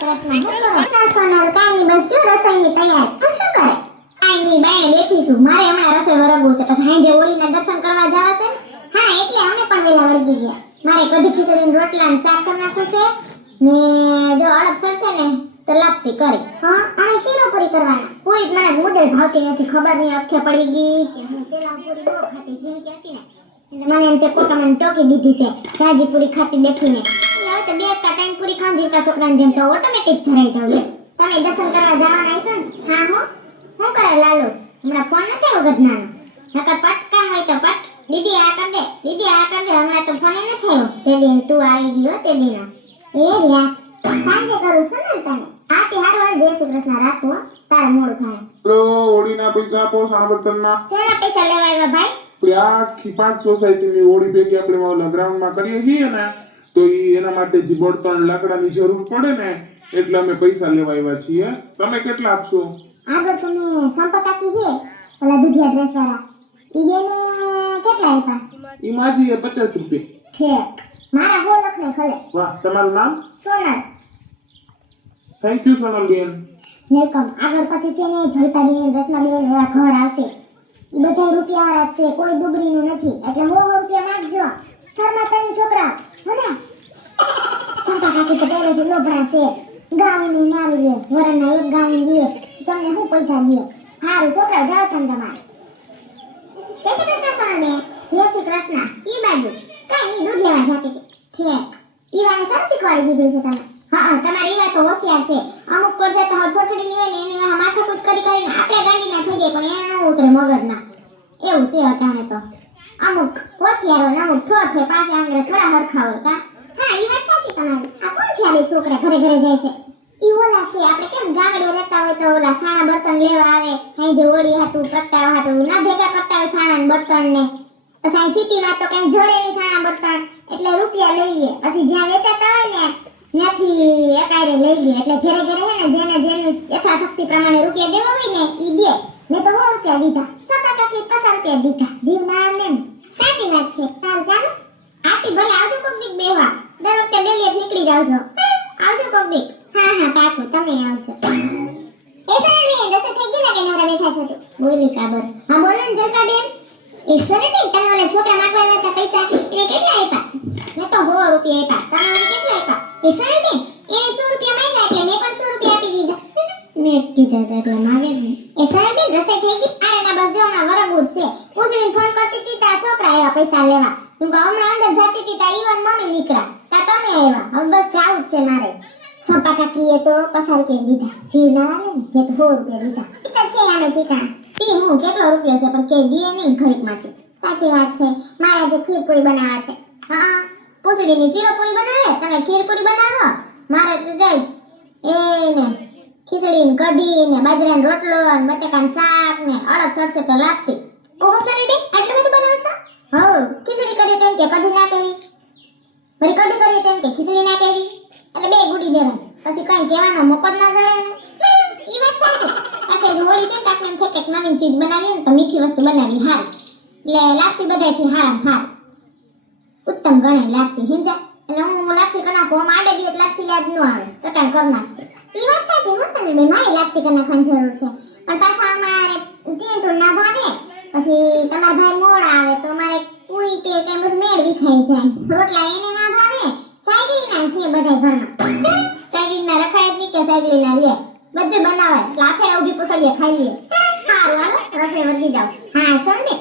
કૃષ્ણ હું કરો સોનલ કાઈ ની બસ જો રસોઈની તૈયાર તું શું કરે કાઈ ની બાયણે બેઠી છું મારે હમણાં રસોઈ વરગવું છે પછી હાંજે ઓળીના દર્શન કરવા જવા છે હા એટલે અમે પણ વેલા વળગી ગયા મારે કઢી ખીચડીને રોટલા ને શાક કરી નાખું છે ને જો અડપ સરસે ને તો લાપસી કરી હા અને શીરો પૂરી કરવાના કોઈ જ મને મોડેલ ભાવતી નથી ખબર નહીં અખે પડી ગઈ કે હું પેલા પૂરી બહુ ખાતી જેમ કે હતી ને એટલે મને એમ છે કોકા મને ટોકી દીધી છે ભાજી પૂરી ખાતી દેખીને હવે તો બે કા ત્રણ પૂરી ખાન જીવતા છોકરાને જેમ તો ઓટોમેટિક ધરાઈ જાવ લે તમે દર્શન કરવા જવાના છો ને હા હો હું કરે લાલો હમણાં ફોન નથી વગર નાનો નકર પટકામ હોય તો પટ દીદી આ કર દે દીદી આ કર દે હમણાં તો ફોન નથી થયો જે દિન તું આવી ગયો તે દિન એ રિયા સાંજે કરું છું ને તને આથી હારવા જય શ્રી કૃષ્ણ રાખો તાર મોડું થાય લો ઓડીના પૈસા આપો સાણબર્તનના કેના પૈસા લેવા આવ્યા ભાઈ આખી 5 સોસાયટીની ઓડી ભેગી આપણે ઓલા ગ્રાઉન્ડમાં કરીએ છીએ ને તો એના માટે જે બળતણ લાકડાની જરૂર પડે ને એટલે અમે પૈસા લેવા આવ્યા છીએ તમે કેટલા આપશો આગળ તમે સંપતાકી છે ઓલા દુધિયા ડ્રેસ વાળા ઈ બેને કેટલા આપ્યા ઈ માજી 50 રૂપિયા ઠીક મારા હો લખને ખલે વાહ તમારું નામ Sonal thank you Sonalben welcome આગળ પછી છે ને જલતાબેન રસમાબેન એવા ઘર આવશે ઈ બધા રૂપિયા વાળા છે કોઈ દુબરીનું નથી એટલે હો રૂપિયા માંગજો શર્માતાની છોકરા હો ને સંપા કાકી તો પહેલેથી લોભરા છે ગાઉની ના લે વરના એક ગાઉન લે તમને હું પૈસા દે હારું છોકરા જાવ તમે તમારે જય શ્રી કૃષ્ણ સોનલબેન જય શ્રી કૃષ્ણ ઈ બાજુ કઈ ની દૂધ લેવા જાતી હતી ઠીક ઈ વાને સર શીખવાડી દીધું છે તમે હા તમારી ઈ વાત તો હોશિયાર છે અમુક પર જાય તો થોથડી ની હોય ને એની માથાકૂટ કરી કરીને આપણે ગાંડીના થઈ જાય પણ એને ન ઉતરે મગજના એવું છે અટાણે તો અમુક હોશિયારો ને અમુક થોથે પાસે આંગળે થોડા હરખા હોય કા હા ઈ વાત સાચી તમારી આ કોણ છે આ બે છોકરા ઘરે ઘરે જાય છે ઈ ઓલા છે આપણે કેમ ગામડે રહેતા હોય તો ઓલા સાણા બર્તન લેવા આવે સાંજે ઓળી હાટું પ્રગટાવા હાટું ના ભેગા કરતા હોય સાણા ને બર્તન ને પછી સિટીમાં તો કઈ જોડે નહીં સાણા બર્તન એટલે રૂપિયા લઈ લે પછી જ્યાં વેચાતા હોય ને ત્યાંથી એકાયરે લઈ લે એટલે ઘરે ઘરે હે ને જેને જેનું યથાશક્તિ પ્રમાણે રૂપિયા દેવા હોય ને ઈ દે મેં તો 100 રૂપિયા દીધા સતા કાકી 50 રૂપિયા દીધા જીવ ના લે સાચી વાત છે ચાલ ચાલો આટી ભલે આવજો કોક દીક બેવા દર વખતે ડેલી નીકળી જાવ છો આવજો કોક દીક હા હા પાકું તમે આવજો એ સર ને દસ થઈ ગઈ લાગે નવરા બેઠા છો તો બોલી કાબર હા બોલો ને જલકા બેન એ સર ને તમે ઓલા છોકરા માંગવા આવ્યા હતા પૈસા એને કેટલા આપ્યા મેં તો 100 રૂપિયા આપ્યા તમે કેટલા આપ્યા એ સર ને એને 100 રૂપિયા માંગ્યા એટલે મેં પણ 100 રૂપિયા આપી દીધા મેં કીધા એટલે માગે ને એ સર બેન રસોઈ થઈ ગઈ આરે ના બસ જો હમણાં વરગું છે પૂછડીને ફોન કરતી હતી તા છોકરા આવ્યા પૈસા લેવા હું કહું હમણાં અંદર જતી હતી તા ઈવન મમ્મી નીકળ્યા તા તમે આવ્યા હવે બસ જાવું જ છે મારે સંપા કાકીએ તો 50 રૂપિયા દીધા જીવ ના આવે ને મેં તો 100 રૂપિયા દીધા ઈ તો છે આને ચીકણા તી હું કેટલો રૂપિયો છે પણ કે દીએ નહીં ઘડીકમાંથી સાચી વાત છે મારે આજે ખીર પૂરી બનાવવા છે હા પૂછડીની શીરો પૂરી બનાવે તમે ખીર પૂરી બનાવો મારે તો જઈશ એ ને ખીચડી ને કઢી ને બાજરાનો રોટલો ને બટાકાનું શાક ને અડદ સરસે તો લાપસી ઓહો સરી બે આટલું બધું બનાવશો હો ખીચડી કરી તેમ કે કઢી ના કરી વળી કઢી કરી તેમ કે ખીચડી ના કરી એટલે બે ગુડી દેવાય પછી કઈ કહેવાનો મોકો જ ના જડે ને ઈ વાત સાચી પાછળ હોળી છે તાકને એમ કે નવીન ચીજ બનાવી ને તો મીઠી વસ્તુ બનાવી હાર એટલે લાપસી બધાયથી હારામ હાર ઉત્તમ ગણાય લાપસી હિંજા એટલે હું લાપસી કરી નાખું આમ આડે દિવસ લાપસી યાદ ન આવે તટાણ કરી નાખી ઈ વાત સાચી મસાલે બે મારી લાપસી કરી નાખવાની જરૂર છે પણ પાછા અમારે ચીંટું ના ભાવે પછી તમારા ભાઈ મોડા આવે તો મારે પૂરી કે કેમ બધું મેળવી ખાઈ જાય રોટલા એને ના ભાવે સાયગી ના છે બધાય ઘરમાં સાયગી ના રખાય જ નહીં કે સાયગી ના લે બધું બનાવાય એટલે આખે ઉભી પૂછડીએ ખાઈ લઈએ સારું હાલો રસોઈ વધી જાવ હા સર ને